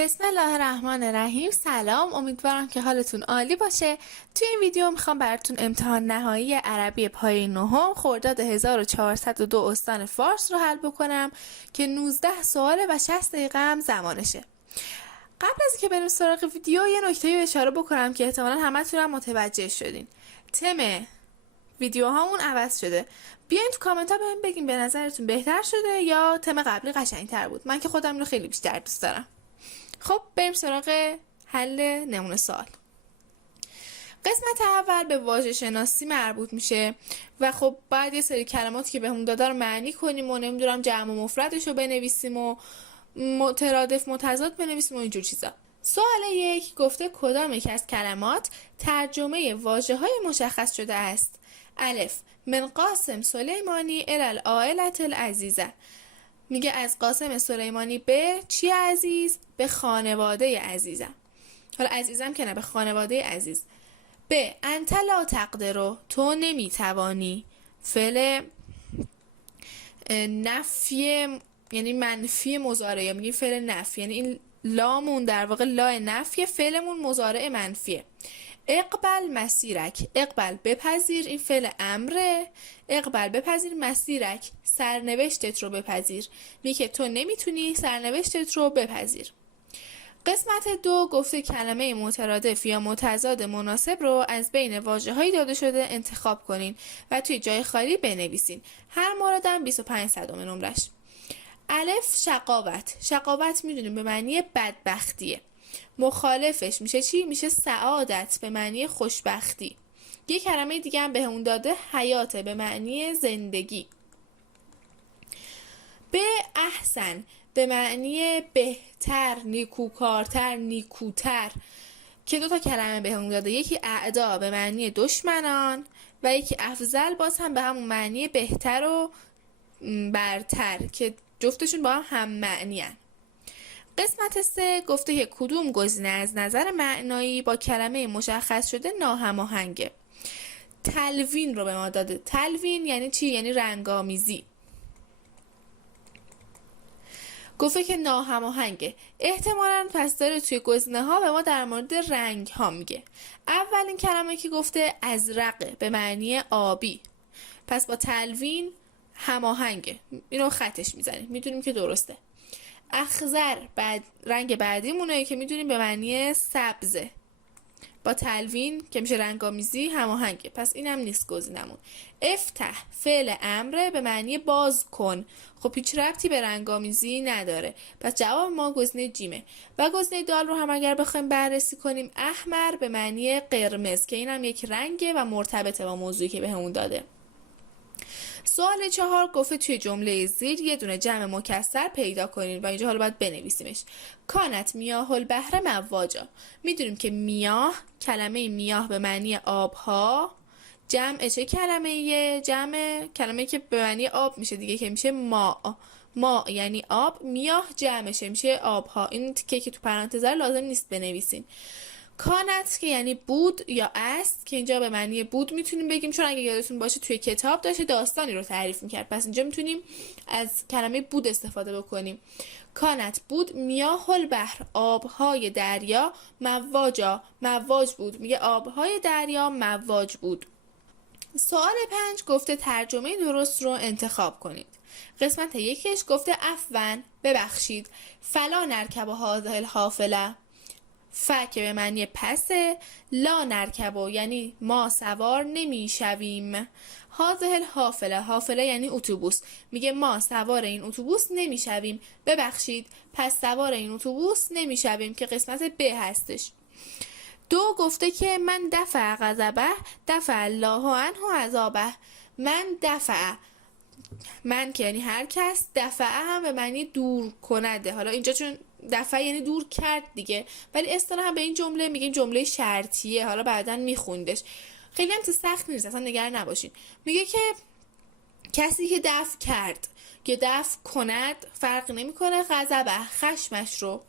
بسم الله الرحمن الرحیم. سلام، امیدوارم که حالتون عالی باشه. توی این ویدیو میخوام براتون امتحان نهایی عربی پایه نهم خرداد 1402 استان فارس رو حل بکنم که 19 سواله و 60 دقیقه هم زمانشه. قبل از اینکه بریم سراغ ویدیو یه نکته رو اشاره بکنم که احتمالاً همتون هم متوجه شدین. تم ویدیوهامون عوض شده. بیاین تو کامنت ها بهم بگین به نظرتون بهتر شده یا تم قبلی قشنگ‌تر بود. من که خودم رو خیلی بیشتر دوست دارم. خب بریم سراغ حل نمونه سوال. قسمت اول به واژه شناسی مربوط میشه و خب بعد یه سری کلماتی که بهمون داده رو معنی کنیم و نمیدونم جمع و مفردش رو بنویسیم و مترادف متضاد بنویسیم و اینجور چیزا. سوال 1 گفته کدام یک از کلمات ترجمه واژه‌های مشخص شده است؟ الف من قاسم سلیمانی الی العائلة العزیزه. میگه از قاسم سلیمانی به چی عزیز؟ به خانواده عزیزم. حالا عزیزم که نه، به خانواده عزیز. به انت لا تقدرو، تو نمیتوانی. فعل نفی یعنی منفی مضارع، میگه فعل نفی یعنی این لامون در واقع لا نفی، فعلمون مضارع منفیه. اقبل مسیرک، اقبل بپذیر، این فعل امره. اقبل بپذیر مسیرک، سرنوشتت رو بپذیر. میگه تو نمیتونی سرنوشتت رو بپذیر. قسمت 2 گفته کلمه مترادف یا متضاد مناسب رو از بین واژه‌هایی داده شده انتخاب کنین و توی جای خالی بنویسین. هر موردم 25 صدم نمرش. الف شقاوت. شقاوت میدونیم به معنی بدبختیه. مخالفش میشه چی؟ میشه سعادت به معنی خوشبختی. یه کلمه دیگه هم بهمون داده حیات به معنی زندگی. به احسن به معنی بهتر، نیکوکارتر، نیکوتر که 2 تا کلمه بهمون داده. یکی اعدا به معنی دشمنان و یکی افضل باز هم به همون معنی بهتر و برتر که جفتشون با هم معنی هن. قسمت 3 گفته که کدوم گزینه از نظر معنایی با کلمه مشخص شده ناهماهنگه. تلوین رو به ما داده. تلوین یعنی چی؟ یعنی رنگامیزی. گفته که ناهماهنگه. احتمالاً پس داره توی گزینه ها به ما در مورد رنگ ها میگه. اولین کلمه که گفته ازرقه به معنی آبی، پس با تلوین هماهنگه. اینو خطش میزنیم، میدونیم که درسته. اخضر رنگ بعدیمونه که میدونیم به معنی سبزه، با تلوین که میشه رنگامیزی هماهنگه، پس اینم نیست گزینمون. افتح فعل امره به معنی باز کن، خب هیچ ربطی به رنگامیزی نداره، پس جواب ما گزینه جیمه. و گزینه دال رو هم اگر بخوایم بررسی کنیم، احمر به معنی قرمز که اینم یک رنگه و مرتبطه با موضوعی که بهمون داده. سوال 4 گفته توی جمله زیر یه دونه جمع مکسر پیدا کنین و اینجا حالا باید بنویسیمش. کانت میاه البحر مواجا. میدونیم که میاه، کلمه میاه به معنی آبها، جمع چه کلمه؟ جمع کلمه که به معنی آب میشه دیگه که میشه ما. ما یعنی آب، میاه جمعشه میشه آبها. این تیکه که تو پرانتز لازم نیست بنویسین. کانت که یعنی بود یا است که اینجا به معنی بود میتونیم بگیم، چون اگه یادتون باشه توی کتاب داشته داستانی رو تعریف میکرد، پس اینجا میتونیم از کلمه بود استفاده بکنیم. کانت بود میاه البحر آبهای دریا مواجا، مواج بود، میگه آبهای دریا مواج بود. سوال 5 گفته ترجمه درست رو انتخاب کنید. قسمت 1 گفته عفواً ببخشید، فلا نرکب هذه الحافله. ف که به معنی پسه، لا نرکبو یعنی ما سوار نمی شویم. هذه الحافله، حافله یعنی اتوبوس، میگه ما سوار این اتوبوس نمی شویم. ببخشید، پس سوار این اتوبوس نمی شویم که قسمت ب هستش. 2 گفته که من دفع غضبه دفع الله عنه عذابه. من دفع، من که یعنی هر کس، دفعه هم به معنی دور کننده. حالا اینجا چون دفعه یعنی دور کرد دیگه، ولی اصطلاحا به این جمله میگیم جمله شرطیه. حالا بعداً میخوندش، خیلی هم سخت نیست، اصلا نگران نباشین. میگه که کسی که دفع کرد که دفع کند فرق نمیکنه، غضبه خشمش رو.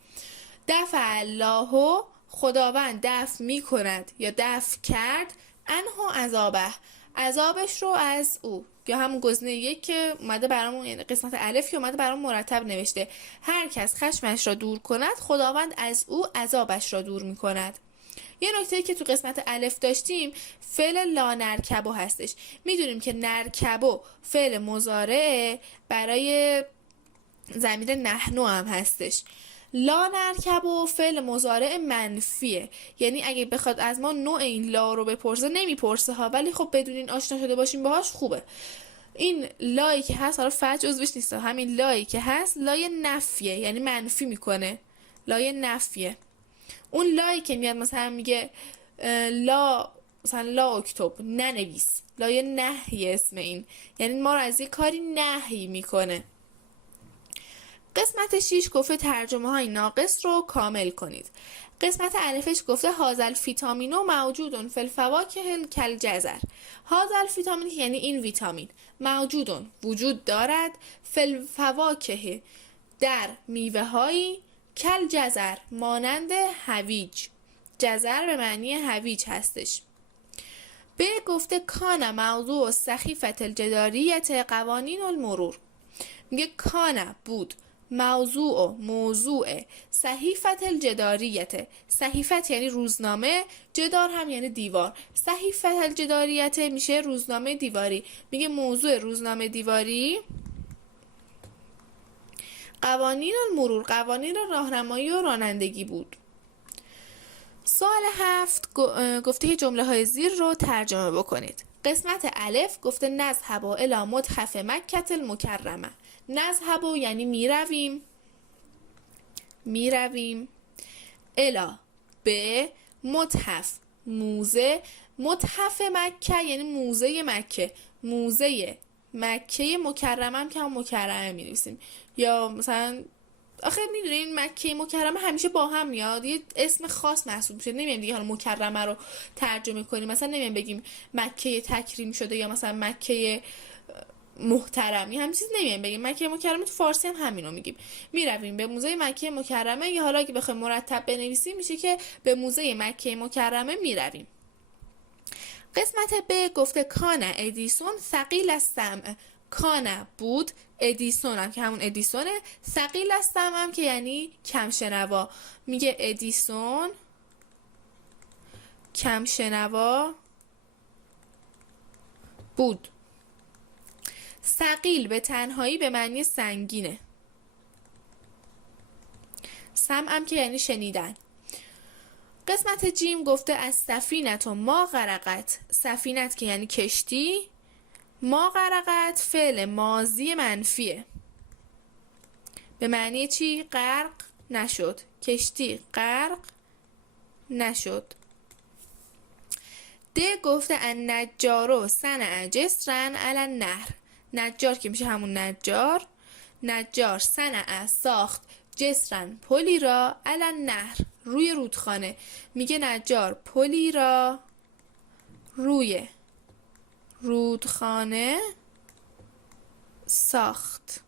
دفع الله خداوند دفع میکند یا دفع کرد، انه عذابه عذابش رو از او، یا همون گزینه یک که اومده برامون، یعنی قسمت الف که اومده برامون مرتب نوشته هر کس خشمش را دور کند خداوند از او عذابش را دور میکند. یه نکته که تو قسمت الف داشتیم فعل لا نرکبو هستش. میدونیم که نرکبو فعل مضارع برای ضمیر نحنو هم هستش. لا نرکبو فعل مضارع منفیه، یعنی اگه بخواد از ما نوع این لا رو بپرسه نمیپرسه ها، ولی خب بدونین آشنا شده باشیم باهاش خوبه. این لایی که هست، حالا فعل جزوش نیست، همین لایی که هست لای نفیه، یعنی منفی میکنه، لای نفیه. اون لایی که میاد مثلا میگه لا، مثلا لا اکتب، ننویس، لای نهی اسم این، یعنی ما رو از یه کاری نهی میکنه. قسمت 6 گفته ترجمه های ناقص رو کامل کنید. قسمت الفش گفته هذا الفیتامین موجود فی الفواکه کالجزر. هذا الفیتامین یعنی این ویتامین، موجود وجود دارد، فی الفواکه در میوه هایی، کالجزر مانند هویج. جزر به معنی هویج هستش. به گفته کان موضوع سخیفة الجداریت قوانین المرور. میگه کان بود موضوع صحیفة الجداریت. صحیفت یعنی روزنامه، جدار هم یعنی دیوار. صحیفة الجداریت میشه روزنامه دیواری. میگه موضوع روزنامه دیواری قوانین المرور، قوانین راهنمایی و رانندگی بود. سوال 7 گفته که جمله های زیر رو ترجمه بکنید. قسمت الف گفته نذهب الی متحف مکة المکرمه. نذهب یعنی میرویم، الی به، متحف موزه، متحف مکه یعنی موزه مکه، موزه مکه مکرمه هم که هم مکرمه می‌نویسیم. یا مثلا آخه میدونین مکه مکرمه همیشه با هم میاد، یه اسم خاص محسوب میشه. نمیایم دیگه حالا مکرمه رو ترجمه کنیم، مثلا نمیایم بگیم مکه تکریم شده یا مثلا مکه محترم، همین چیز نمیایم بگیم. مکه مکرمه تو فارسی هم همینو میگیم، میرویم به موزه مکه مکرمه. یا حالا اگه بخوایم مرتب بنویسیم میشه که به موزه مکه مکرمه میرویم. قسمت ب گفته کان ادیسون ثقیل السمع. کان بود، ادیسون هم که همون ادیسونه، ثقیل السمع هم که یعنی کم شنوا. میگه ادیسون کم شنوا بود. ثقیل به تنهایی به معنی سنگینه. سمع هم که یعنی شنیدن. قسمت جیم گفته از سفینت و ما غرقت. سفینت که یعنی کشتی، ما غرقت فعل ماضی منفیه، به معنی چی؟ غرق نشد، کشتی غرق نشد. ده گفته ان نجارو صنع جسرا علی النهر. نجار که میشه همون نجار، نجار صنع ساخت جسرا پلی را علی النهر روی رودخانه. میگه نجار پلی را روی رودخانه ساخت.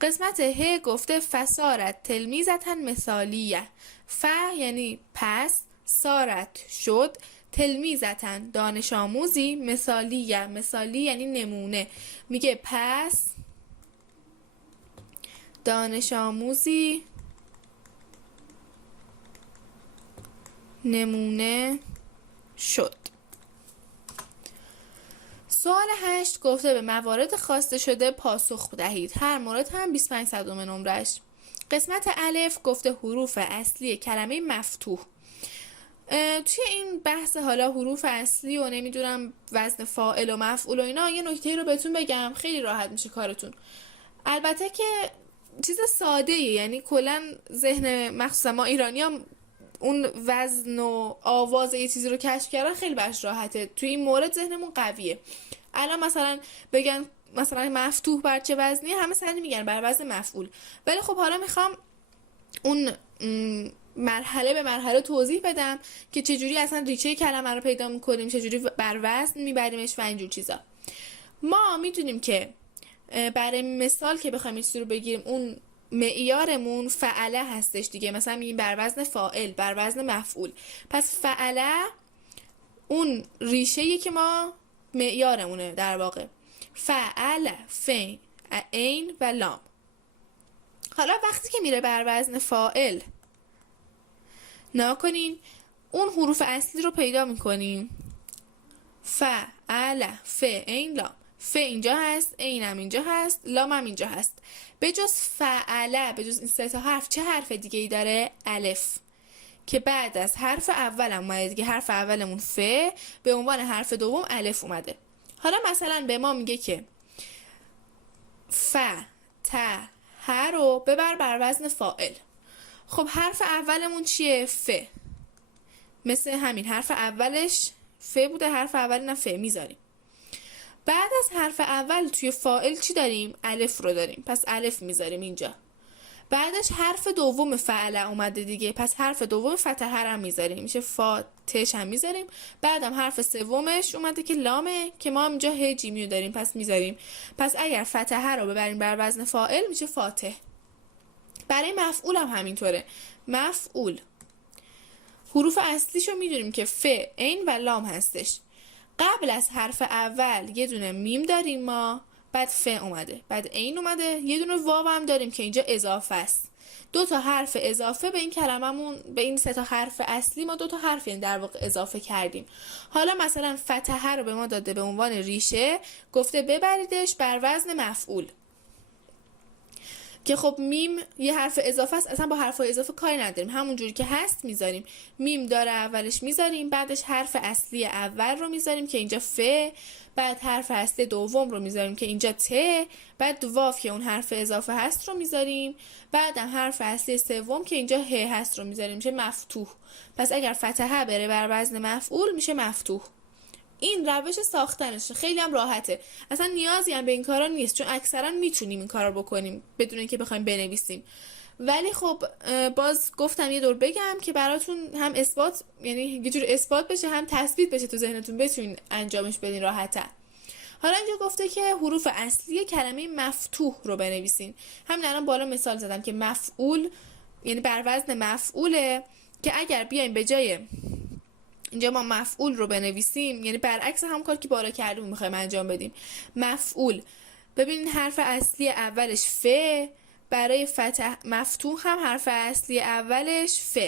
قسمت ه گفته فسارت تلمیذتا مثالیه. ف یعنی پس، سارت شد، تلمیذتا دانش آموزی، مثالیه، مثالی یعنی نمونه. میگه پس دانش آموزی نمونه شد. سوال 8 گفته به موارد خواسته شده پاسخ دهید. هر مورد هم 25 صدم نمرش. قسمت الف گفته حروف اصلی کلمه مفتوح. توی این بحث حالا حروف اصلی و نمیدونم وزن فاعل و مفعول و اینا یه نکته رو بهتون بگم، خیلی راحت میشه کارتون. البته که چیز ساده ایه، یعنی کلا ذهن مخصوصا ما ایرانی هم اون وزن و آواز یه چیزی رو کشف کردن خیلی بهش راحته. توی این مورد ذهنمون قویه. الان مثلا بگن مثلا مفتوح بر چه وزنی، همه سعی میگن بر وزن مفعول. ولی خب حالا میخوام اون مرحله به مرحله توضیح بدم که چجوری اصلا ریشه کلمه رو پیدا میکنیم، چجوری بر وزن میبریمش و اینجور چیزا. ما میدونیم که برای مثال که بخوایم این رو بگیریم اون معیارمون فعله هستش دیگه. مثلا میگیم بر وزن فاعل، بر وزن مفعول. پس فعله اون ریشه که ما معیارمونه در واقع. فعل، فعل، عین و لام. حالا وقتی که میره بر وزن فاعل نکنین اون حروف اصلی رو پیدا میکنیم. فعل، عین، لام. ف اینجا هست، عین هم اینجا هست، لام هم اینجا هست. به جز فعل، به جز این سه تا حرف چه حرف دیگه ای داره؟ الف، که بعد از حرف اولم اومده دیگه. حرف اولمون ف، به عنوان حرف دوم الف اومده. حالا مثلا به ما میگه که ف، ت، ه رو ببر بر وزن فاعل. خب حرف اولمون چیه؟ ف. مثل همین حرف اولش ف بوده، حرف اول نه ف میذاریم. بعد از حرف اول توی فاعل چی داریم؟ الف رو داریم، پس الف میذاریم اینجا. بعدش حرف دوم فعل اومده دیگه، پس حرف دوم فتحه هم میذاریم، میشه فاتش هم میذاریم. بعدم حرف سومش اومده که لامه، که ما هم اینجا ه جیمی رو داریم، پس میذاریم. پس اگر فتحه رو ببریم بر وزن فاعل میشه فاتح. برای مفعول هم همینطوره. مفعول حروف اصلیشو میدونیم که ف، عین و لام هستش. قبل از حرف اول یه دونه میم داریم ما، بعد ف اومده، بعد عین اومده، یه دونه واو هم داریم که اینجا اضافه است. دو تا حرف اضافه به این کلممون، به این سه تا حرف اصلی ما دو تا حرف این در واقع اضافه کردیم. حالا مثلا فتحه رو به ما داده به عنوان ریشه، گفته ببریدش بر وزن مفعول، که خب میم یه حرف اضافه است، اصلا با حرف اضافه کاری نداریم، همون جوری که هست میذاریم. میم داره اولش میذاریم، بعدش حرف اصلی اول رو میذاریم که اینجا ف، بعد حرف اصلی دوم رو میذاریم که اینجا ت، بعد واو که اون حرف اضافه هست رو میذاریم، بعدم حرف اصلی سوم که اینجا ه هست رو میذاریم، میشه مفتوح. پس اگر فتحه بره بر وزن مفعول میشه مفتوح. این روش ساختنشه، خیلی هم راحته، اصلا نیازی هم به این کارا نیست، چون اکثرا میتونیم این کارا بکنیم بدون اینکه بخوایم بنویسیم. ولی خب باز گفتم یه دور بگم که براتون هم اثبات، یعنی یه جور اثبات بشه، هم تثبیت بشه تو ذهنتون، بتونین انجامش بدین راحت‌تر. حالا اینجا گفته که حروف اصلی کلمه مفتوح رو بنویسین. همین الان بالا مثال زدم که مفعول یعنی بر وزن مفعوله، که اگر بیایم به جای اینجا ما مفعول رو بنویسیم، یعنی برعکس هم کار که بالا کردیم میخوایم انجام بدیم. مفعول، ببینید حرف اصلی اولش ف، برای فتح مفتوح هم حرف اصلی اولش ف،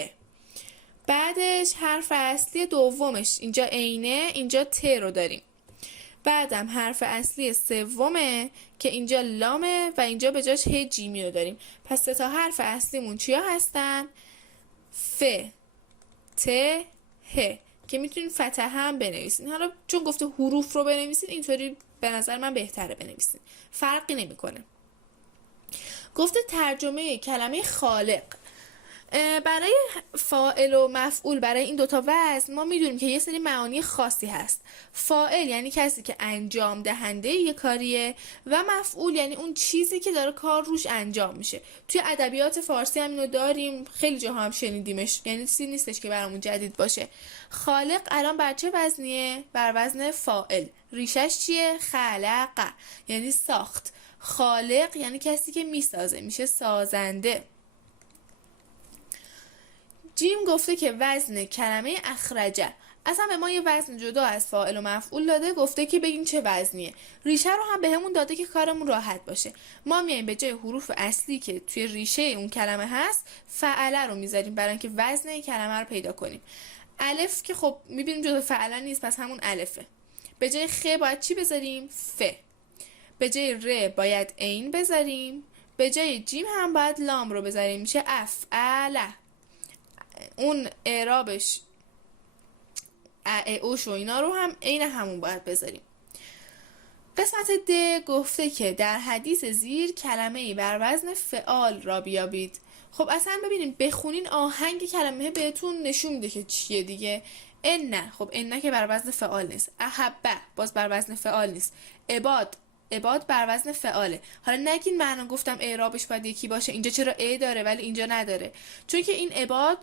بعدش حرف اصلی دومش اینجا عینه، اینجا ت رو داریم. بعدم حرف اصلی سومه که اینجا لامه و اینجا به جاش ه جیمی رو داریم. پس سه تا حرف اصلیمون چیا هستن؟ ف، ت، ه، که میتونین فتحه هم بنویسین. حالا چون گفته حروف رو بنویسین، اینطوری به نظر من بهتره بنویسین، فرقی نمیکنه. گفته ترجمه کلمه خالق. برای فاعل و مفعول، برای این دوتا وزن ما میدونیم که یه سری معانی خاصی هست. فاعل یعنی کسی که انجام دهنده یه کاریه، و مفعول یعنی اون چیزی که داره کار روش انجام میشه. توی ادبیات فارسی هم اینو داریم، خیلی جاها هم شنیدیمش، یعنی چیزی نیستش که برامون جدید باشه. خالق الان بر چه وزنیه؟ بر وزن فاعل. ریشش چیه؟ خلق، یعنی ساخت. خالق یعنی کسی که میسازه، میشه سازنده. جیم گفته که وزن کلمه اخرجه. اصلا به ما یه وزن جدا از فاعل و مفعول داده، گفته که بگین چه وزنیه. ریشه رو هم بهمون داده که کارمون راحت باشه. ما میایم به جای حروف اصلی که توی ریشه اون کلمه هست فعله رو میذاریم برای اینکه وزن کلمه رو پیدا کنیم. الف که خب میبینیم جدا فعله نیست، پس همون الفه. به جای خ باید چی بذاریم؟ ف. به جای ر باید عین بذاریم. به جای جیم هم باید لام رو بذاریم، میشه افعله. اون اعرابش اوش و اینا رو هم عین همون باید بذاریم. قسمت د گفته که در حدیث زیر کلمه‌ای بر وزن فعال را بیابید. خب اصلا ببینیم بخونین آهنگ کلمه بهتون نشون میده که چیه دیگه. ان، خب ان که بر وزن فعال نیست. احبه باز بر وزن فعال نیست. عباد بر وزن فعاله. حالا نگین من گفتم اعرابش باید یکی باشه، اینجا چرا ا داره ولی اینجا نداره؟ چون که این عباد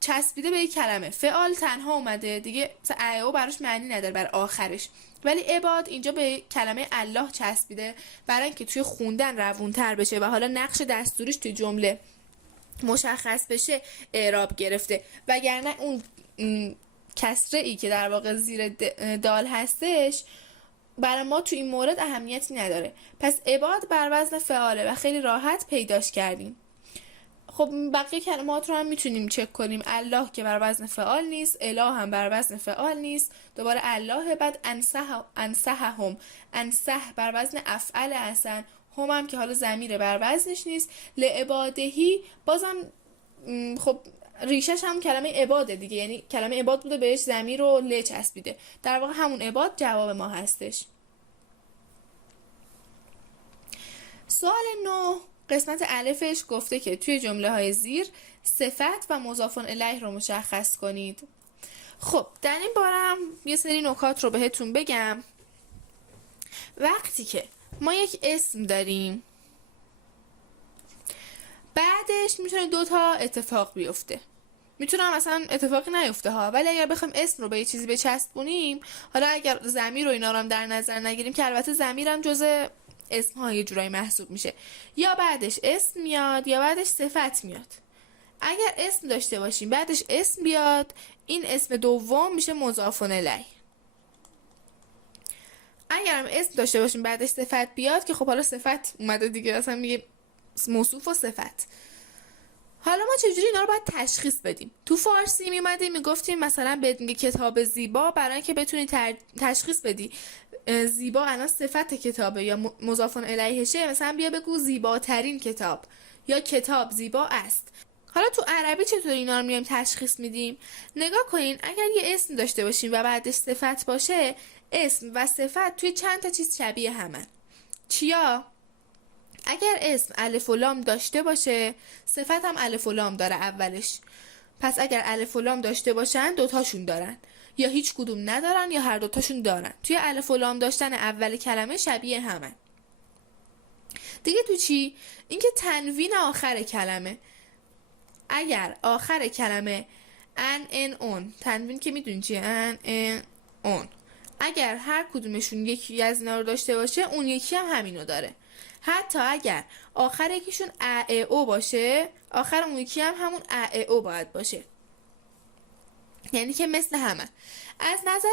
چسبیده به یک کلمه، فعال تنها اومده دیگه، مثلا او براش معنی نداره بر آخرش، ولی عباد اینجا به کلمه الله چسبیده برای اینکه توی خوندن روونتر بشه و حالا نقش دستوریش توی جمله مشخص بشه اعراب گرفته. وگرنه اون کسره ای که در واقع زیر دال هستش برای ما تو این مورد اهمیتی نداره. پس عباد بر وزن فعاله و خیلی راحت پیداش کردیم. خب بقیه کلمات رو هم میتونیم چک کنیم. الله که بر وزن فعال نیست، اله هم بر وزن فعال نیست، دوباره الله. بعد انصحهم، انصح بر وزن افعل هستن، هم هم که حالا ضمیر بر وزنش نیست. لعبادهی بازم خب ریشش هم کلمه عباده دیگه، یعنی کلمه عباد بوده بهش ضمیر و ل چسبیده، در واقع همون عباد جواب ما هستش. سوال 9 قسمت الفش گفته که توی جمله های زیر صفت و مضاف الیه رو مشخص کنید. خب در این بارم یه سری نکات رو بهتون بگم. وقتی که ما یک اسم داریم بعدش میتونه 2 تا اتفاق بیفته، میتونه مثلا اتفاقی نیفته ها، ولی اگر بخوایم اسم رو به یه چیزی بچسبونیم، حالا اگر ضمیر و اینا رو هم در نظر نگیریم که البته ضمیر هم جزء اسم ها یه جورایی محسوب میشه، یا بعدش اسم میاد یا بعدش صفت میاد. اگر اسم داشته باشیم بعدش اسم بیاد، این اسم دوم میشه مضاف الیه. اگر هم اسم داشته باشیم بعدش صفت بیاد که خب حالا صفت اومده دیگه، اصلا میگه موصوف و صفت. حالا ما چجوری اینا رو باید تشخیص بدیم؟ تو فارسی میمدیم میگفتیم مثلا بهت میگه کتاب زیبا، برای اینکه بتونی تشخیص بدی زیبا الان صفت کتابه یا مضاف الیهشه، مثلا بیا بگو زیباترین کتاب یا کتاب زیبا است. حالا تو عربی چطور اینا رو میایم تشخیص میدیم؟ نگاه کنین، اگر یه اسم داشته باشیم و بعدش صفت باشه، اسم و صفت توی چند تا چیز شبیه همن. چیا؟ اگر اسم الف و لام داشته باشه، صفت هم الف و لام داره اولش. پس اگر الف و لام داشته باشن 2 تاشون دارن، یا هیچ کدوم ندارن یا هر 2 تاشون دارن. توی الف و لام داشتن اول کلمه شبیه همن. دیگه تو چی؟ اینکه تنوین آخر کلمه، اگر آخر کلمه ان اون، تنوین که میدونی چیه، ان اون، اگر هر کدومشون یکی از اینا رو داشته باشه اون یکی هم همینو داره. حتی اگر آخر یکیشون ا او باشه، آخر اون یکی هم همون ا او باید باشه، یعنی که مثل همه. از نظر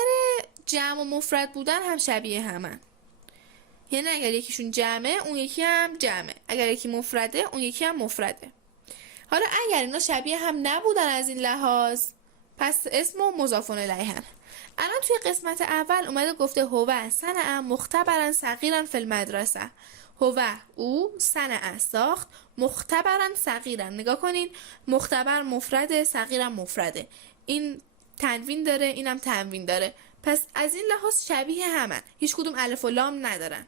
جمع و مفرد بودن هم شبیه همن، یعنی اگر یکیشون جمعه اون یکی هم جمعه، اگر یکی مفرده اون یکی هم مفرده. حالا اگر اینا شبیه هم نبودن از این لحاظ، پس اسم و مضاف الیه هم. الان توی قسمت اول اومده گفته هو صنع مختبرا صغیرا فی المدرسه. هو او صنع ساخت مختبرا صغیرا. نگاه کنین، مختبر مفرده، صغیرا مفرده، این تنوین داره اینم تنوین داره، پس از این لحاظ شبیه همن، هیچ کدوم الف و لام ندارن.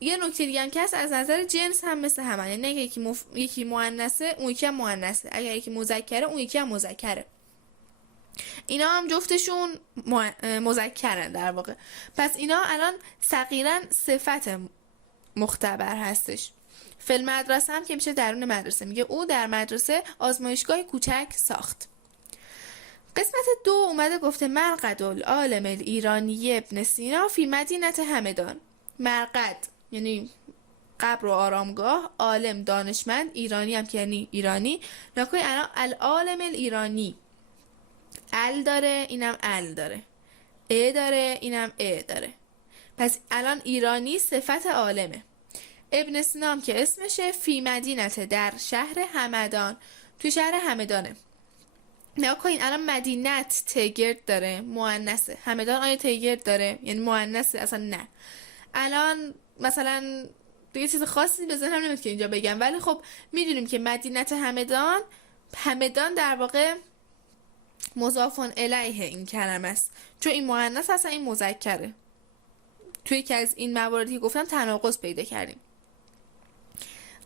یه نکته دیگه هم که هست، از نظر جنس هم مثل همن، یعنی اگه یکی مؤنثه اون یکی هم مؤنثه، اگر یکی مذکره اون یکی هم مذکره. اینا هم جفتشون مذکرن در واقع. پس اینا الان صغیرا صفت مختبر هستش. فی المدرسه هم که میشه درون مدرسه، میگه او در مدرسه آزمایشگاه کوچک ساخت. قسمت 2 اومده گفته مرقد العالم الایرانی ابن سینا فی مدینه همدان. مرقد یعنی قبر و آرامگاه، عالم دانشمند، ایرانی هم که یعنی ایرانی. نکنی الان العالم الایرانی ال داره اینم ال داره، ا داره اینم ا داره، پس الان ایرانی صفت عالمه. ابن سینا هم که اسمشه، فی مدینه در شهر همدان، تو شهر همدانه. نگاه کنین الان مدینت تگرد داره مؤنثه، همدان آیا تگرد داره یعنی مؤنثه؟ اصلا نه. الان مثلا دیگه چیز خاصی به ذهنم نمیاد که اینجا بگم، ولی خب میدونیم که مدینت همدان، همدان در واقع مضاف الیه این کلمه است، چون این مؤنث اصلا این مذکره. توی یکی از این مواردی که گفتم تناقض پیدا کردیم.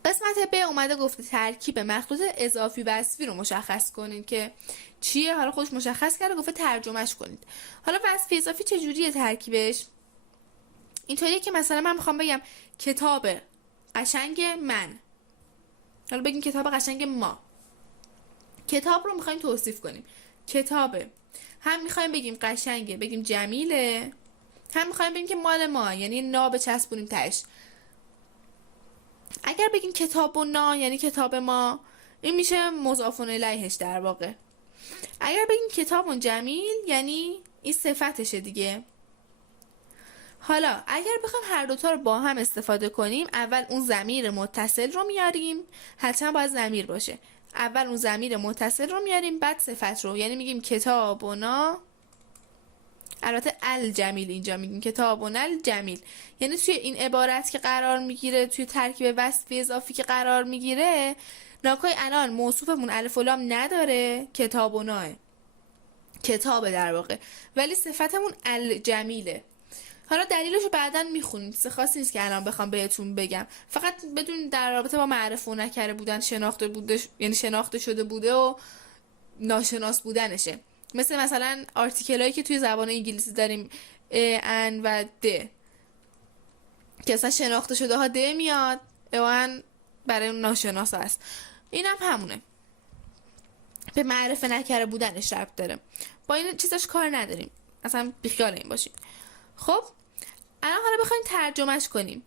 قسمت ب اومده گفته ترکیب مخلوط اضافی وصفی رو مشخص کنید که چیه. حالا خودش مشخص کرده، گفته ترجمهش کنید. حالا وصفی اضافی چجوریه ترکیبش؟ اینطوریه که مثلا من میخوام بگم کتاب قشنگ من، حالا بگیم کتاب قشنگ ما، کتاب رو میخوایم توصیف کنیم، کتابه، هم میخوایم بگیم قشنگه بگیم جمیله، هم میخوایم بگیم که مال ما، یعنی نا بچسبونیم تش. اگر بگیم کتاب و نا یعنی کتاب ما، این میشه مضاف الیهش در واقع. اگر بگیم کتاب جمیل یعنی این صفتشه دیگه. حالا اگر بخوایم هر دوتا رو با هم استفاده کنیم، اول اون ضمیر متصل رو میاریم، حتما باید ضمیر باشه. اول اون ضمیر متصل رو میاریم، بعد صفت رو، یعنی میگیم کتابنا، البته الجمیل اینجا میگیم کتابنا الجمیل، یعنی توی این عبارت که قرار میگیره، توی ترکیب وصفی اضافی که قرار میگیره، ناکای الان موصوفمون الف و لام نداره، کتابناه، کتابه در واقع، ولی صفتمون الجمیله. حالا دلیلش رو بعداً میخونیم، چیز خاصی نیست که الان بخوام بهتون بگم، فقط بدون در رابطه با معرف و نکره بودن شناخته بوده، یعنی شناخته شده بوده و ناشناس بودنشه. مثلا آرتیکل هایی که توی زبان انگلیسی داریم ان و د، که اصلا شناخته شده ها د میاد، ان برای اون ناشناس هست. اینم همونه، به معرف نکره بودنش ربط داره، با این چیزاش کار نداریم، اصلا بیخیال این باشید. خب الان حالا بخوایم ترجمهش کنیم،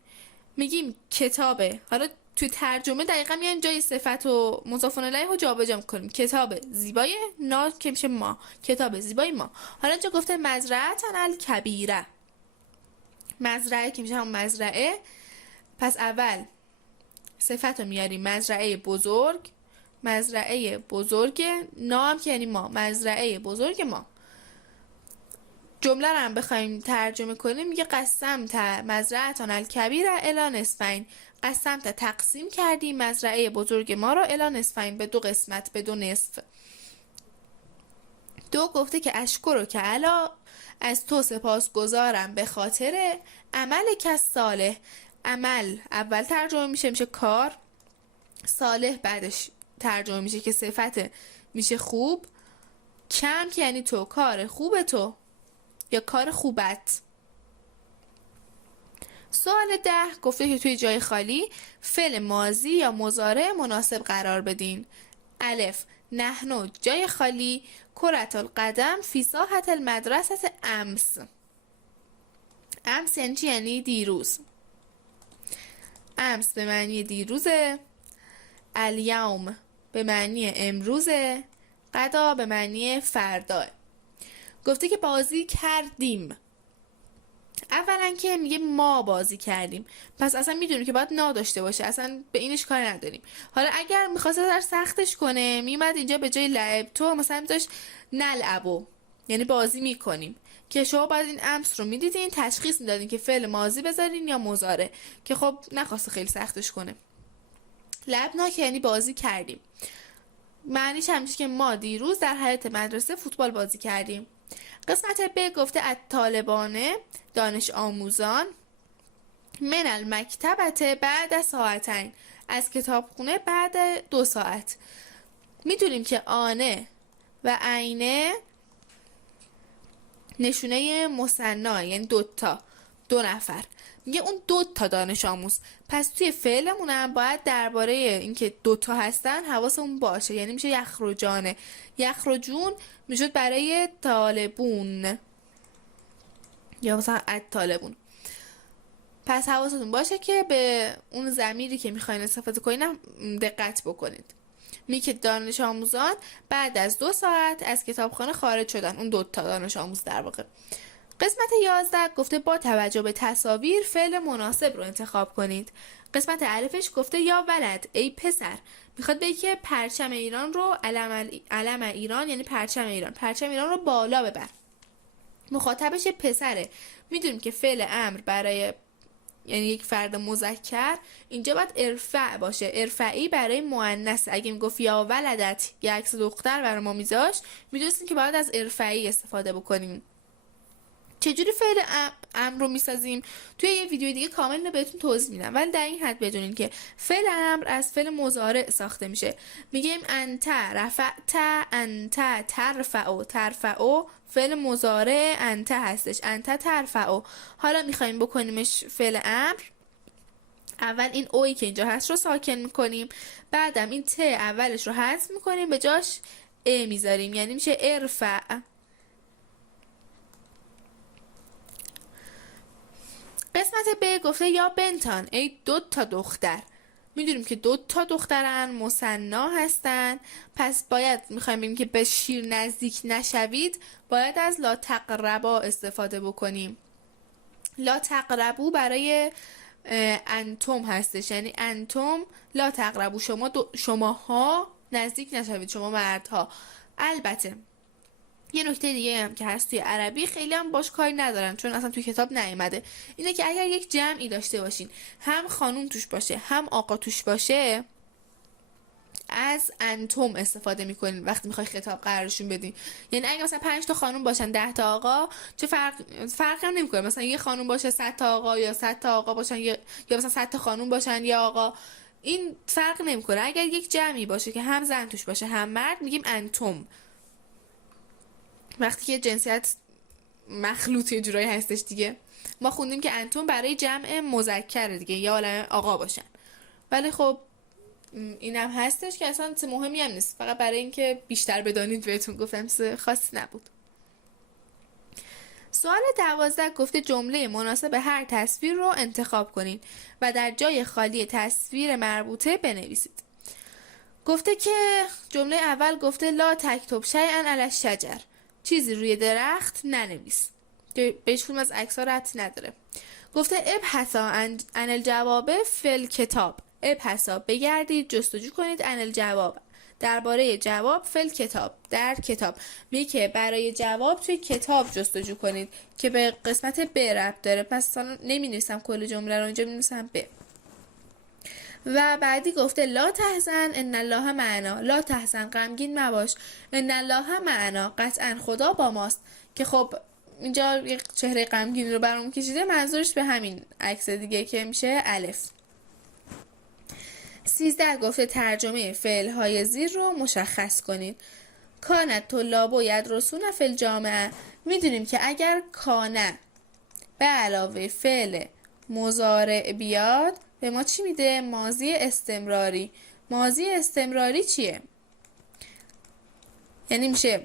میگیم کتابه، حالا توی ترجمه دقیقا میان جای صفت و مضاف الیه رو جابجا میکنیم، کتاب زیبای نا که میشه ما، کتاب زیبای ما. حالا اینجا گفته مزرعتن الکبیره، مزرعه که میشه هم مزرعه، پس اول صفت رو میاریم مزرعه بزرگ، مزرعه بزرگ نا هم که یعنی ما، مزرعه بزرگ ما. جمله رو هم بخوایم ترجمه کنیم، میگه قسمت مزرعتان الکبیر الی نصفین، قسمت تقسیم کردیم مزرعه بزرگ ما رو الی نصفین، به دو قسمت، به دو نصف. دو گفته که اشکر که علا، از تو سپاس گزارم به خاطر عمل کس صالح، عمل اول ترجمه میشه کار، صالح بعدش ترجمه میشه که صفت میشه خوب، کم که یعنی تو، کار خوب تو یا کار خوبت. سوال 10 گفته که توی جای خالی فعل ماضی یا مضارع مناسب قرار بدین. الف نحنو جای خالی کرة القدم فی ساحة المدرسة امس. امس یعنی چی؟ یعنی دیروز. امس به معنی دیروزه، الیوم به معنی امروزه، غدا به معنی فردا. گفته که بازی کردیم، اولا که میگه ما بازی کردیم، پس اصلا میدونیم که باید نا داشته باشه، اصلا به اینش کار نداریم. حالا اگر میخواسته در سختش کنه، میومد اینجا به جای لعب تو مثلا میذاش نلعبو، یعنی بازی میکنیم، که شما باید این امس رو میدیدین، تشخیص میدادین که فعل ماضی بذارین یا مضارع، که خب نخواسته خیلی سختش کنه. لعبنا که یعنی بازی کردیم، معنیش هم میشه که ما دیروز در حیاط مدرسه فوتبال بازی کردیم. قسمت ب گفته الطالبانه دانش آموزان، من المکتبت بعد از ساعتین، از کتابخونه بعد 2 ساعت. میدونیم که آنه و عینه نشونه مثنا، یعنی دوتا، 2 نفر. میگه اون 2 تا دانش آموز، پس توی فعلمون هم باید درباره اینکه 2 تا هستن حواسمون باشه، یعنی میشه یخرجانه، یخرجون میشد برای طالبون یا مثلا الطالبون. پس حواستون باشه که به اون ضمیری که میخواین استفاده کنین دقت بکنید. میگه دانش آموزان بعد از 2 ساعت از کتابخانه خارج شدن، اون 2 تا دانش آموز در واقع. قسمت 11 گفته با توجه به تصاویر فعل مناسب رو انتخاب کنید. قسمت الفش گفته یا ولد ای پسر، میخواد بگه که پرچم ایران رو، علم ایران یعنی پرچم ایران، پرچم ایران رو بالا ببر. مخاطبش پسره، میدونیم که فعل امر برای یعنی یک فرد مذکر اینجا باید ارفع باشه، ارفعی برای مؤنث. اگه میگفت یا ولدت یا عکس دختر برای ما میذاشت، میدونستیم که باید از ارفعی استفاده بکنیم. چجوری فعل امر رو میسازیم توی یه ویدیو دیگه کامل بهتون توضیح میدم، ولی در این حد بدونین که فعل امر از فعل مضارع ساخته میشه. میگیم انت رفعت، انت ترفع، ترفع فعل مضارع انت هستش، انت ترفع. حالا میخوایم بکنیمش فعل امر، اول این اوی که اینجا هست رو ساکن میکنیم، بعدم این ت اولش رو حذف میکنیم، به جاش ا میذاریم، یعنی میشه ارفع. قسمت ب گفته یا بنتان ای 2 تا دختر، میدونیم که 2 دخترن، مثنا هستن، پس باید میخوایم بگیم که به شیر نزدیک نشوید، باید از لا تقربا استفاده بکنیم. لا تقربو برای انتم هستش، یعنی انتم لا تقربو، شماها نزدیک نشوید، شما مردها. البته یه نکته دیگه هم که هست توی عربی خیلی هم باش کاری ندارن چون اصلا توی کتاب نیومده، اینه که اگر یک جمعی داشته باشین هم خانوم توش باشه هم آقا توش باشه، از انتم استفاده میکنین وقتی میخوای خطاب قرارشون بدین. یعنی اگه مثلا 5 تا خانوم باشن 10 تا آقا، چه فرق هم نمیکنه، مثلا یه خانوم باشه 100 تا آقا یا 100 تا آقا باشن یا مثلا 100 تا خانوم باشن یا آقا، این فرق نمیکنه. اگر یک جمعی باشه که هم زن توش باشه هم مرد، میگیم انتم. وقتی که جنسیت مخلوط یه جورایی هستش دیگه، ما خوندیم که انتم برای جمع مذکره دیگه، یا عالم آقا باشن. ولی خب اینم هستش که اصلا مهمی هم نیست، فقط برای اینکه بیشتر بدانید بهتون گفتم، چیز خاصی نبود. سوال 12 گفته جمله مناسب هر تصویر رو انتخاب کنین و در جای خالی تصویر مربوطه بنویسید. گفته که جمله اول گفته لا تکتب شیئا علی الشجر، چیزی روی درخت ننویس، که به هیچ کدوم از عکس‌ها ربطی نداره. گفته ابحثا عن الجواب فی الکتاب، ابحثا بگردید جستجو کنید، عن الجواب درباره جواب، فی الکتاب در کتاب، میگه که برای جواب توی کتاب جستجو کنید که به قسمت ب ربط داره، پس نمی نویسم کل جمله رو، اینجا می نویسم ب. و بعدی گفته لا تحزن ان الله معنا، لا تحزن غمگین مباش، ان الله معنا قطعا خدا با ماست، که خب اینجا یک چهره غمگین رو برام کشیده، منظورش به همین عکس دیگه که میشه الف. 13 گفته ترجمه فعل های زیر رو مشخص کنید. کانت طلاب یدرسون فی الجامعه، میدونیم که اگر کانه به علاوه فعل مضارع بیاد به ما چی میده؟ ماضی استمراری. ماضی استمراری چیه؟ یعنی میشه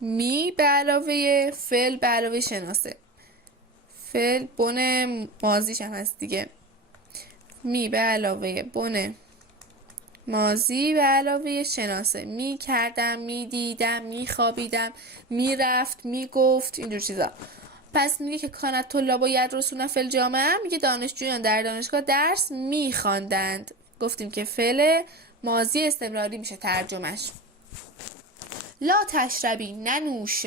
می به علاوه فعل به علاوه شناسه، فعل بن ماضیش هم هست دیگه، می به علاوه بن ماضی به علاوه شناسه، می کردم، می دیدم، می خوابیدم، می رفت، می گفت، اینجور چیزا. پس میگه که کانت طلاب یدرسون فی الجامعه، میگه دانشجویان در دانشگاه درس میخواندند. گفتیم که فعل ماضی استمراری میشه ترجمهش. لا تشربی ننوش،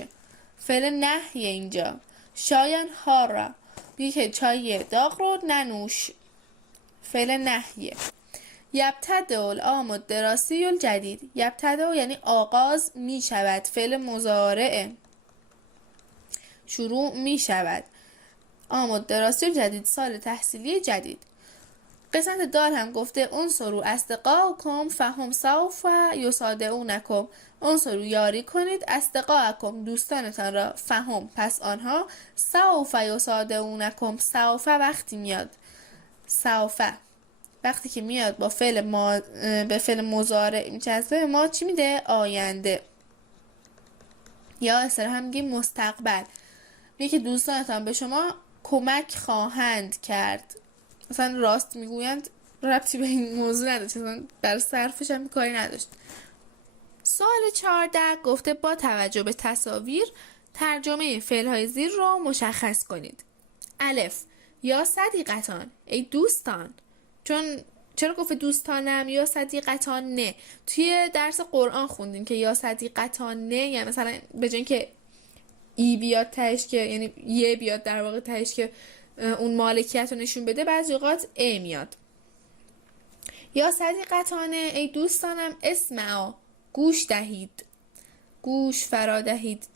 فعل نهیه اینجا. شایان هارا، میگه که چای داغ رو ننوش، فعل نهیه. یبتدئ العام الدراسی الجدید، یبتدئ یعنی آغاز میشود، فعل مضارعه، شروع می شود. عام دراسی جدید، سال تحصیلی جدید. قسمت دال هم گفته انصروا اصدقاءکم فهم سوف یصادقونکم، انصروا یاری کنید اصدقاءکم دوستانتان را، فهم پس آنها، سوف یصادقونکم سوف وقتی میاد، سوف وقتی که میاد با فعل به فعل مضارع میچسبه، ما چی میده؟ آینده، یا اصطلاحاً هم میگیم مستقبل. میگه که دوستانتان به شما کمک خواهند کرد، مثلا راست میگویند ربطی به این موضوع نداشت، مثلا برای صرفش هم کاری نداشت. سوال 14 گفته با توجه به تصاویر ترجمه فعل‌های زیر رو مشخص کنید. الف یا صدیقتان، ای دوستان. چرا گفته دوستانم یا صدیقتان نه؟ توی درس قرآن خوندیم که یا صدیقتان نه، یعنی مثلا به جای اینکه ای بیاد تهش که یعنی یه بیاد در واقع تهش که اون مالکیت رو نشون بده، بعضی اوقات ای میاد. یا صدیقتانه، ای دوستانم، اسمعا گوش دهید، گوش فرا دهید،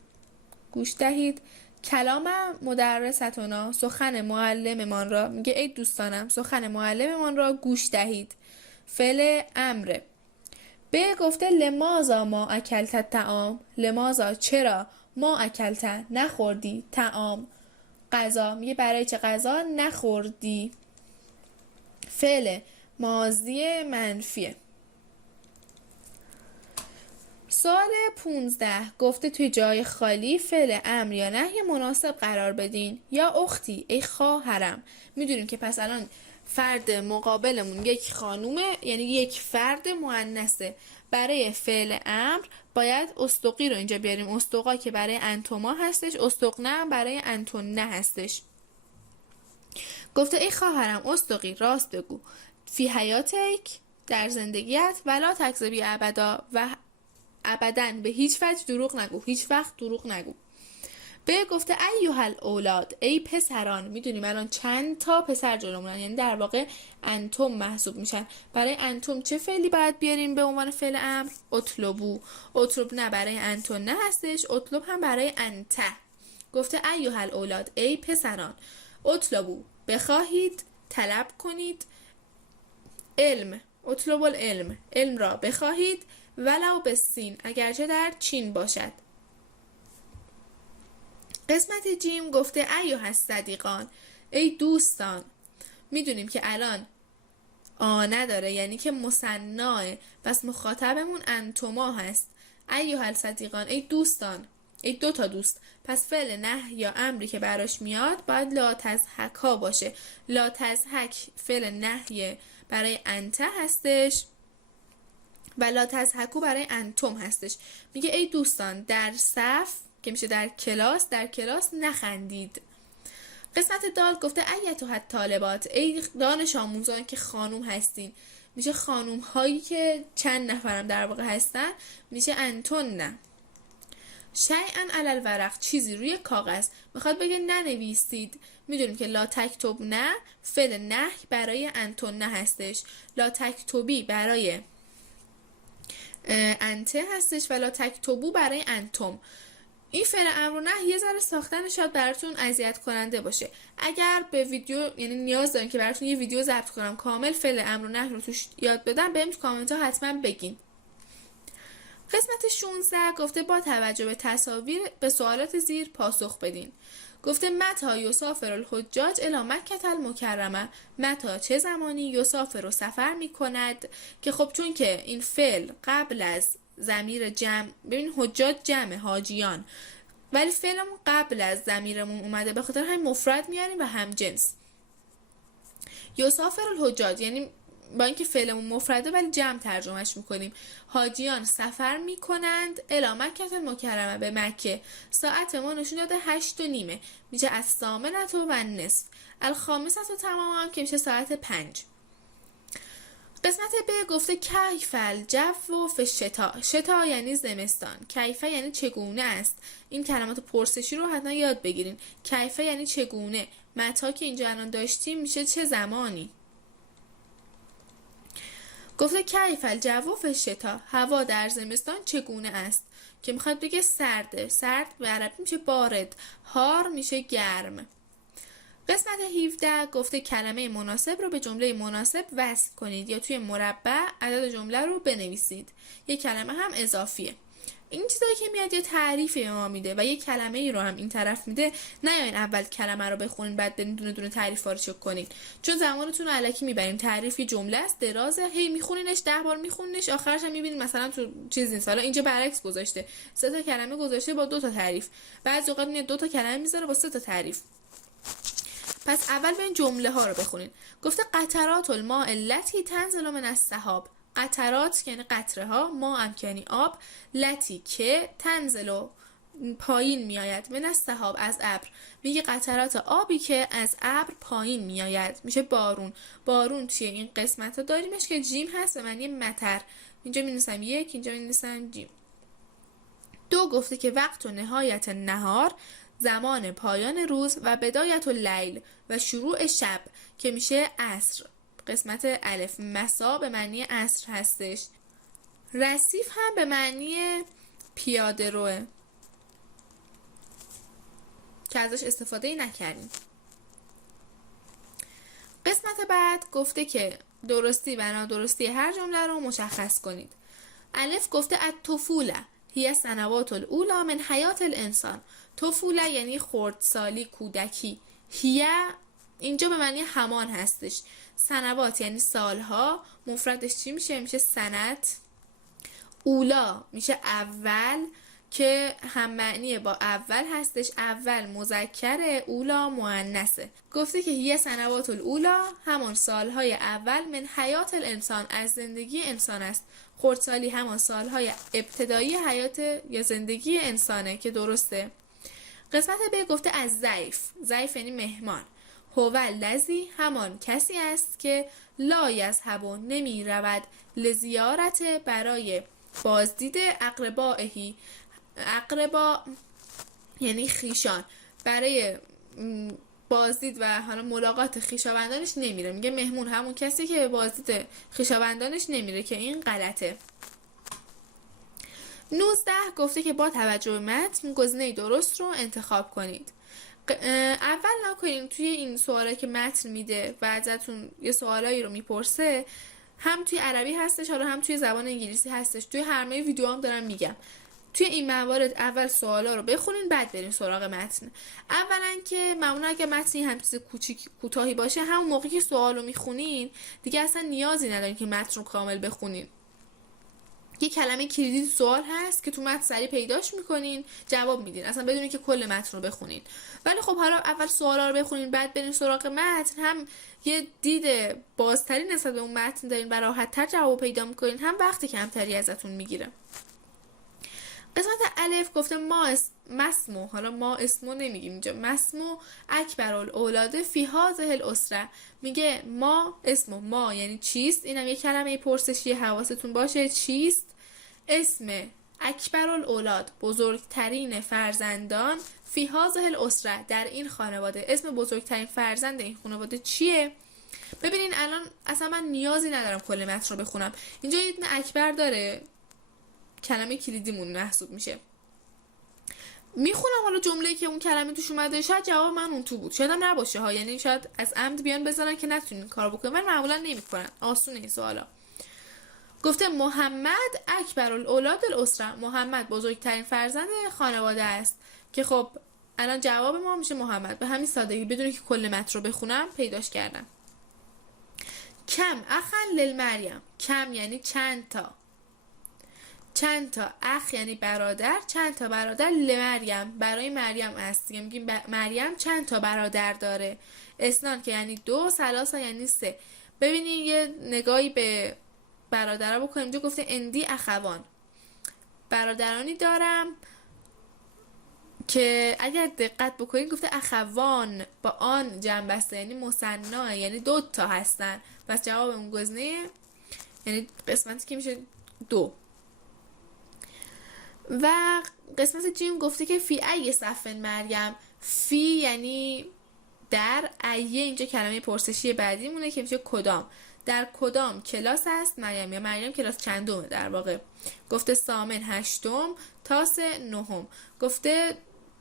گوش دهید. کلام مدرستنا، سخن معلممان را، میگه ای دوستانم سخن معلممان را گوش دهید، فعل امره. به گفته لماذا ما اکلت الطعام، لماذا چرا، ما اکلت نخوردی، طعام غذا، میگه برای چه غذا نخوردی، فعل ماضی منفیه. سوال 15 گفته توی جای خالی فعل امر یا نهی مناسب قرار بدین. یا اختی، ای خواهرم. میدونیم که پس الان فرد مقابلمون یک خانومه، یعنی یک فرد مؤنثه. برای فعل امر باید استقی رو اینجا بیاریم. استقا که برای انتما هستش، استقنه برای انتونه هستش. گفته ای خواهرم استقی، راست بگو، فی حیاتک، در زندگیت، ولا تکذبی ابدا، و ابدا به هیچ وجه دروغ نگو، هیچ وقت دروغ نگو. به گفته ایها الاولاد، ای پسران. میدونیم الان چند تا پسر جلومونن، یعنی در واقع انتم محسوب میشن. برای انتم چه فعلی باید بیاریم به عنوان فعل امر؟ اطلبو. اطلب نه برای انتون نه هستش، اطلب هم برای انته. گفته ایها الاولاد، ای پسران، اطلبو، بخواهید، طلب کنید، علم، اطلب العلم، علم را بخواهید، ولو بالسین، اگرچه در چین باشد. قسمت جیم گفته ایها الصدیقان، ای دوستان. میدونیم که الان نداره، یعنی که مثناه، پس مخاطبمون انتما هست. ایها الصدیقان، ای دوستان، ای دو تا دوست. پس فعل نهی یا امری که براش میاد باید لا تضحکا باشه. لا تضحک فعل نهی برای انته هستش و لا تضحکو برای انتم هستش. میگه ای دوستان در صف، که میشه در کلاس نخندید. قسمت دال گفته ایتها الطالبات، ای دانش آموزان که خانوم هستین. میشه خانوم هایی که چند نفرم در واقع هستن، میشه انتون نه. شیئا علی الورق، چیزی روی کاغذ. میخواد بگه ننویسید. میدونیم که لا تکتب نه فعل نهی برای انتون نه هستش، لا تکتبی برای انته هستش و لا تکتبو برای انتم. این فعل امر و نهی یه ذره ساختن شاید براتون اذیت کننده باشه. اگر به ویدیو، یعنی نیاز دارین که براتون یه ویدیو ضبط کنم کامل فعل امر و نهی رو توش یاد بدم، بهم تو کامنت ها حتما بگین. قسمت 16 گفته با توجه به تصاویر به سوالات زیر پاسخ بدین. گفته متی یسافر الحجاج الی مکة المکرمه، متی چه زمانی، یسافر رو سفر میکند، که خب چون که این فعل قبل از ضمیر جمع، ببین حجاج جمع حاجیان، ولی فعلمون قبل از ضمیرمون اومده، به خاطر همین مفرد میاریم و هم جنس. یسافر الحجاج یعنی با اینکه فعلمون مفرده ولی جمع ترجمهش میکنیم. حاجیان سفر میکنند الی مکة المکرمه، به مکه. ساعت ما نشون داده 8:30، میشه الثامنة و النصف. الخامسة تماما که میشه ساعت 5. قسمت ب گفته کیف الجو فی الشتاء، شتاء یعنی زمستان، کیف یعنی چگونه است. این کلمات پرسشی رو حتما یاد بگیرین. کیف یعنی چگونه، متی که اینجا الان داشتیم میشه چه زمانی. گفته کیف الجو فی الشتاء، هوا در زمستان چگونه است، که میخواد بگه سرده. سرد به عربی میشه بارد، حار میشه گرم. قسمت 17 گفته کلمه مناسب رو به جمله مناسب وصل کنید یا توی مربع عدد جمله رو بنویسید. یک کلمه هم اضافیه. این چیزایی که میاد یه تعریفی به ما میده و یه کلمه ای رو هم این طرف میده. نیاین اول کلمه رو بخونین بعد برین دونه دونه تعریفا رو چک کنین، چون زمانتون رو الکی میبرین. تعریفی جمله است درازه، هی میخونینش 10 بار میخونینش، آخرش هم میبینین مثلا تو چیز نیست. حالا اینجا برعکس گذاشته، 3 تا کلمه گذاشته با 2 تا تعریف. بعضی اوقات میاد 2 تا کلمه میذاره با 3 تا تعریف. پس اول به این جمله ها رو بخونین. گفته قطرات الماء التي تنزل من السحاب، قطرات یعنی قطره ها، ما هم یعنی آب، لتی که، تنزل پایین میآید، من السحاب از ابر. میگه قطرات آبی که از ابر پایین میآید، میشه بارون. بارون توی این قسمت ها داریمش که جیم هست به معنی مطر. اینجا می نویسم 1، اینجا می نویسم جیم. 2 گفته که وقت و نهایت نهار، زمان پایان روز، و بدایت اللیل و شروع شب که میشه عصر. قسمت الف مسا به معنی عصر هستش. رصیف هم به معنی پیاده روه که ازش استفاده نکردیم. قسمت بعد گفته که درستی و نادرستی هر جمله رو مشخص کنید. الف گفته الطفوله هی سنوات الاولی من حیات الانسان. طفوله یعنی خردسالی، کودکی. هی اینجا به معنی همان هستش. سنوات یعنی سالها، مفردش چی میشه؟ میشه سنت. اولا میشه اول، که هم معنی با اول هستش. اول مذکره، اولا مؤنثه. گفته که هی سنوات الاولا، همان سالهای اول، من حیات الانسان، از زندگی انسان است. خردسالی همان سالهای ابتدایی حیات یا زندگی انسانه که درسته. قسمت ب گفته از ضیف. ضیف یعنی مهمان. هو الذی، همان کسی است که لا یذهب، نمی رود، لزیارت، برای بازدید، اقربائهی. اقربا یعنی خیشان، برای بازدید و حالا ملاقات خویشاوندانش نمیره. میگه مهمون همون کسی که به بازدید خویشاوندانش نمیره که این غلطه. 19 گفته که با توجه به متن گزینه درست رو انتخاب کنید. اول نکنین توی این سوالی که متن میده و ازتون یه سوالایی رو میپرسه، هم توی عربی هستش حالا هم توی زبان انگلیسی هستش. توی همه ویدیو هم دارم میگم توی این موارد اول سوالا رو بخونین بعد برین سراغ متن. اولا که معمولا اگه متنی هم چیز کوتاهی باشه، همون موقعی که سوال رو میخونین دیگه اصلا نیازی ندارین که متن رو کامل بخونین. یه کلمه کلیدی سوال هست که تو متن سریع پیداش میکنین، جواب میدین اصلا بدون که کل متن رو بخونین. ولی خب حالا اول سوالا رو بخونین بعد برین سراغ متن، هم یه دید بازتری نسبت به اون متن دارین و راحت‌تر جواب پیدا میکنین، هم وقت کمتری ازتون میگیره. قسمت الف گفته مسمو، حالا ما اسمو نمیگیم اینجا، مسمو اکبر الاولاد فی هذه الاسره. میگه ما اسمو، ما یعنی چیست، اینم یه کلمه پرسشی، حواستون باشه چیست. اسم اکبر الاولاد، بزرگترین فرزندان، فی هذه الاسره، در این خانواده. اسم بزرگترین فرزند این خانواده چیه؟ ببینین الان اصلا من نیازی ندارم کل متن رو بخونم، اینجا یه دونه اکبر داره، کلمه کلیدیمون محسوب میشه. میخونم حالا جمله‌ای که اون کلمه توش اومده، شاید جواب من اون تو بود، شاید هم نباشه ها، یعنی شاید از عمد بیان بزنن که نتونین کار بکنین. من معمولا نمیکنم، آسونه این سوالا. گفته محمد اکبر الاولاد الاسره، محمد بزرگترین فرزند خانواده است، که خب الان جواب ما میشه محمد. به همین سادگی بدون که کل متن رو بخونم پیداش کردم. کم اخن للمریم، کم یعنی چند تا، چند تا اخ یعنی برادر، چند تا برادر، لمریم برای مریم است. میگیم مریم چند تا برادر داره. اسنان که یعنی دو، ثلاثه یعنی سه. ببینین یه نگاهی به برادرها بکنیم. اینجا گفته اندی اخوان، برادرانی دارم که اگر دقت بکنین گفته اخوان با آن جمع بسته، یعنی مثنا، یعنی دو تا هستن. پس جواب اون گزینه یعنی قسمتی که میشه دو. و قسمت جیم گفته که فی ای صف مریم، فی یعنی در، ایه اینجا کلمه پرسشی بعدی مونه که میشه کدام، در کدام کلاس است مریم، یا مریم کلاس چندمه در واقع. گفته سامن هشتم، تاسع نهم. گفته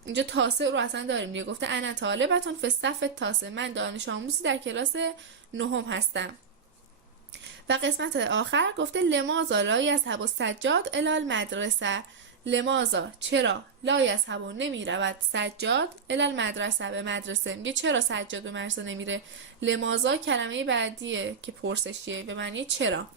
اینجا تاسع رو اصلا داریم دیگه، گفته انا طالبتون فی الصف التاسع، من دانش آموزی در کلاس نهم هستم. و قسمت آخر گفته لماذا لا یذهب السجاد الی المدرسه، لماذا چرا، لا یذهب نمی رود، سجاد الی المدرسه به مدرسه. میگه چرا سجاد به مدرسه نمیره. لماذا کلمه بعدیه که پرسشیه به معنی چرا.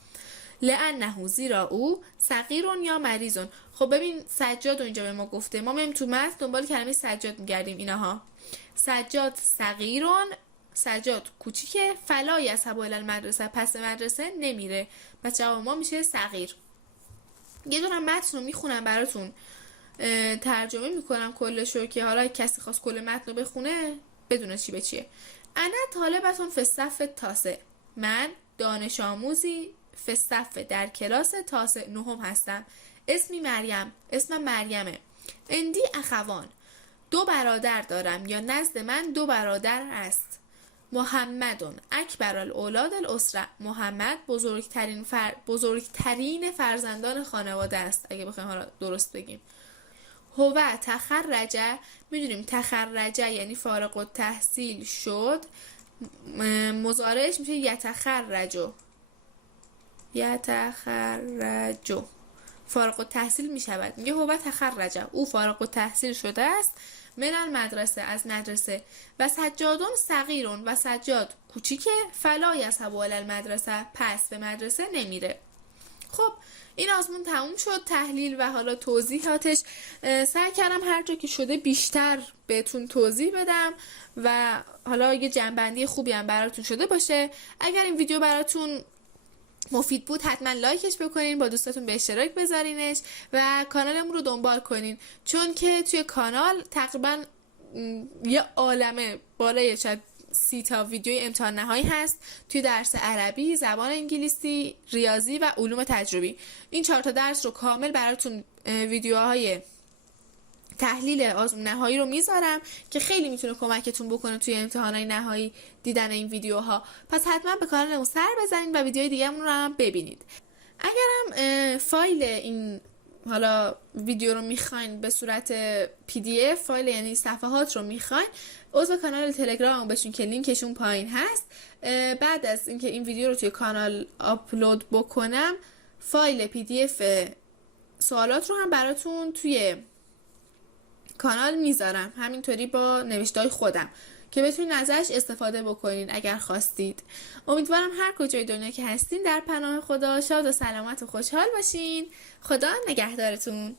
لانه زیرا او صغیر یا مریض. خب ببین سجاد رو اینجا به ما گفته، ما میایم تو متن دنبال کلمه سجاد میگردیم. اینها سجاد صغیرون، سجاد کوچیکه، فلا یذهب الی المدرسه پس مدرسه نمیره. پس جواب ما میشه صغیر. یه دونم متن رو میخونم براتون، ترجمه میکنم کلشو که حالا کسی خواست کل متن رو بخونه بدونه چی به چیه. انا طالبتون فی الصف التاسع، من دانش آموزی فی الصف در کلاس تاسع نهم هستم. اسمی مریم، اسمم مریمه. اندی اخوان، دو برادر دارم یا نزد من دو برادر است. محمدون اکبر الاولاد الاسره، محمد بزرگترین فرزندان خانواده است اگه بخوایم حالا درست بگیم. هو تخرج، میدونیم تخرج یعنی فارغ التحصیل شد، مضارعش میشه یتخرجو، یتخرجو فارغ التحصیل میشود. میگه هو تخرج، او فارغ التحصیل شده است، من المدرسه از مدرسه. و سجادون صغیرون، و سجاد کوچیکه، فلا یذهب الی المدرسه پس به مدرسه نمیره. خب این آزمون تموم شد، تحلیل و حالا توضیحاتش. سعی کردم هر جا که شده بیشتر بهتون توضیح بدم و حالا یه جنبندی خوبی هم براتون شده باشه. اگر این ویدیو براتون مفید بود حتما لایکش بکنین، با دوستاتون به اشتراک بذارینش و کانالمون رو دنبال کنین، چون که توی کانال تقریبا یه عالمه بالای شاید 30 تا ویدیوی امتحان نهایی هست توی درس عربی، زبان انگلیسی، ریاضی و علوم تجربی. این 4 تا درس رو کامل براتون ویدیوهای تحلیل آزمون نهایی رو میذارم که خیلی میتونه کمکتون بکنه توی امتحانات نهایی دیدن این ویدیوها. پس حتما به کانالمون سر بزنید و ویدیوهای دیگه‌مون رو هم ببینید. اگرم فایل این حالا ویدیو رو میخواین به صورت PDF، فایل یعنی صفحات رو میخواین، عضو کانال تلگرام بشین که لینکشون پایین هست. بعد از اینکه این ویدیو رو توی کانال آپلود بکنم، فایل PDF سوالات رو هم براتون توی کانال میذارم، همینطوری با نوشته‌های خودم که بتونین ازش استفاده بکنین اگر خواستید. امیدوارم هر کجای دنیا که هستین در پناه خدا شاد و سلامت و خوشحال باشین. خدا نگهدارتون.